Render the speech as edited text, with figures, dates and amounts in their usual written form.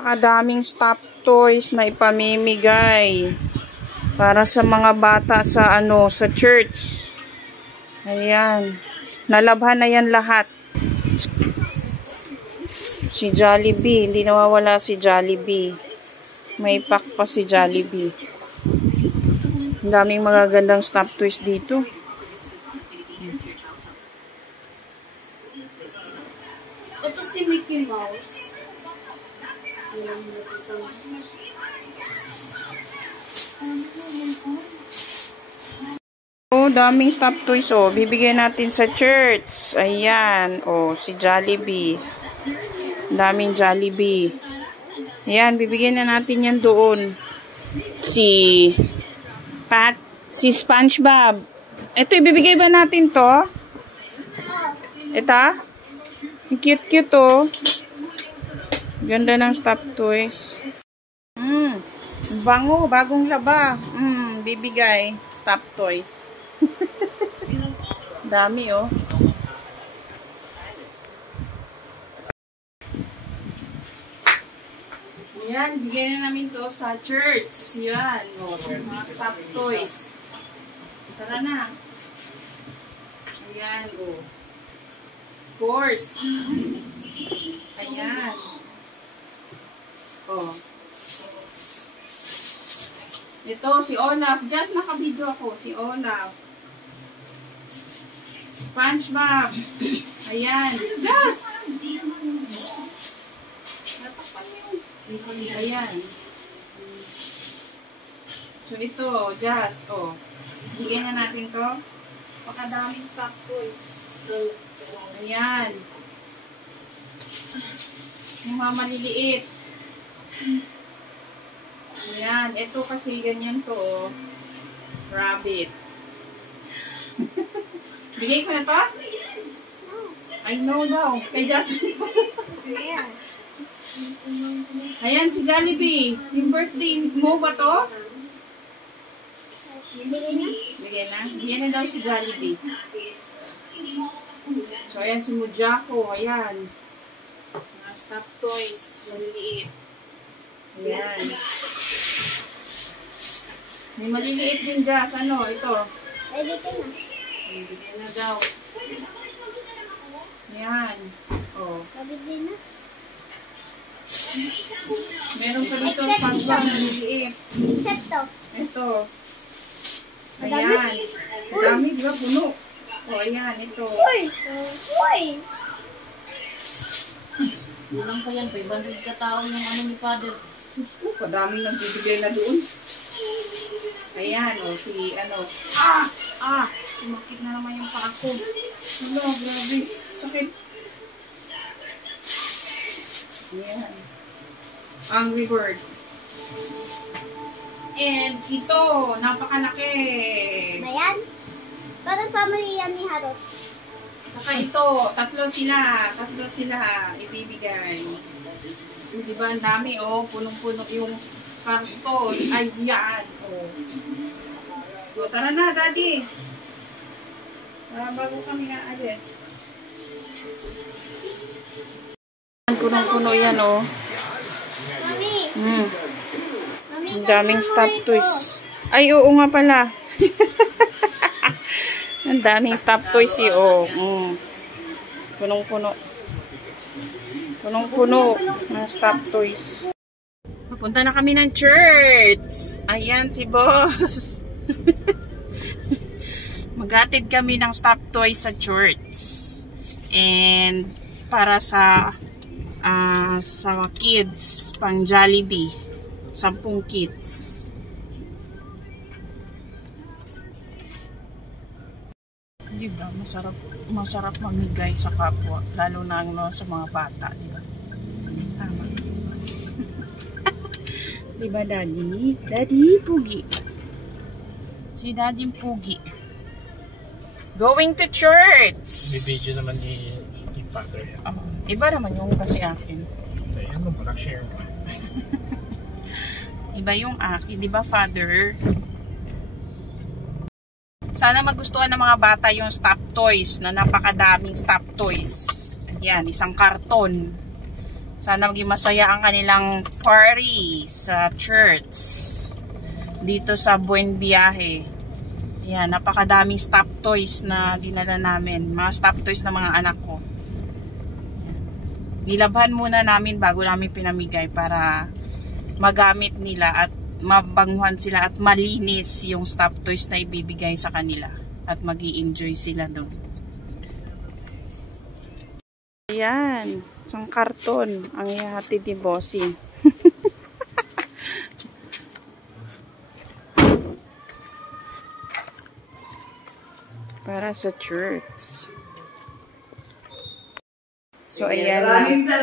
Napakadaming stop toys na ipamimigay para sa mga bata sa sa church. Ayan. Nalabhan na yan lahat. Si Jollibee, hindi nawawala si Jollibee. May pack pa si Jollibee. Ang daming magagandang stop toys dito. Ito si Mickey Mouse. Oh, daming stop toys oh. Bibigyan natin sa church. Ayan, oh, si Jollibee. Daming Jollibee. Ayan, bibigyan na natin yan doon. Si SpongeBob. Ito, ibibigay ba natin to? Ito? Cute-cute oh. Ganda ng stop toys. Bango, bagong laba. Bibigay. Stop toys. Dami oh. Yan, bigyan na namin to sa church. Yan, oh, mga stop toys. Tara na. Ayan, oh. Course. Ayan. Oh. Ito, si Olaf. Just naka-video ako. Si Olaf. SpongeBob. Ayan. Just! Natakpan yun. Ayan. So, ito. Just. Oh. Bigyan na natin to. Pakadaming stock toys. Ayan. Yung mga maliliit. Ayan. Ito kasi ganyan to. Rabbit. Bigay ko na to? I know daw. Kay Jasmine. Ayan si Jollibee. Yung birthday mo ba to? Bigay na? Bigay na? Bigay na daw si Jollibee. So, ayan si Mujako. Ayan. Mga stop toys. Maliliit. Ayan. May maliliit din dyan. Ano? Ito. Pwede ka na. Bigyan na daw. Ayan. Oh. Pwede na. Meron pa dito SpongeBob na maliliit. Set to. Ito. Ayan. Dami, di ba? Puno. O, ayan. Ito. Uy! Uy! Bilang pa yan, 500 katao yung ano ni Father. Sus ko, padaming nagbibigay na doon. Ayan, o, si ano. Sumakit na naman yung paa ko. Ano, grabe. Sakit. Ayan. Angry Bird. And ito, napakalaki. Ayan. Parang family yan ni Harot. Saka ito, tatlo sila ibibigay. Di ba ang dami oh, punong-puno yung karton. Ay, yan. Oh. So, tara na, Daddy. Bago kami aalis. Punong-puno yan oh. Mami! Mami, Ang daming stop toys. Ay, oo nga pala. Ang daming stop toys eh, oh. Punong-puno. Punong-puno ng stop toys. Papunta na kami ng church. Ayan si boss. Maghatid kami ng stop toys sa church. And para sa kids, pang Jollibee. 10 kids. Diba? Masarap mamigay sa kapwa. Lalo na sa mga bata. Diba? Tama. Diba, Daddy? Daddy, Pugi. Si Daddy Pugi. Going to church! May video naman ni Father. Iba naman yung kasi akin. Ayan mo, parang share mo. Iba yung akin. Diba, Father? Sana magustuhan ng mga bata yung stop toys na napakadaming stop toys. Ayan, isang karton. Sana maging masaya ang kanilang party sa church. Dito sa Buen Viaje. Ayan, napakadaming stop toys na dinala namin. Mga stop toys ng mga anak ko. Nilabhan muna namin bago namin pinamigay para magamit nila at mabanguhan sila at malinis yung stop toys na ibibigay sa kanila. At mag-i-enjoy sila doon. Ayan, isang karton ang ihatid ni Bossing. Para sa church. So, ayan.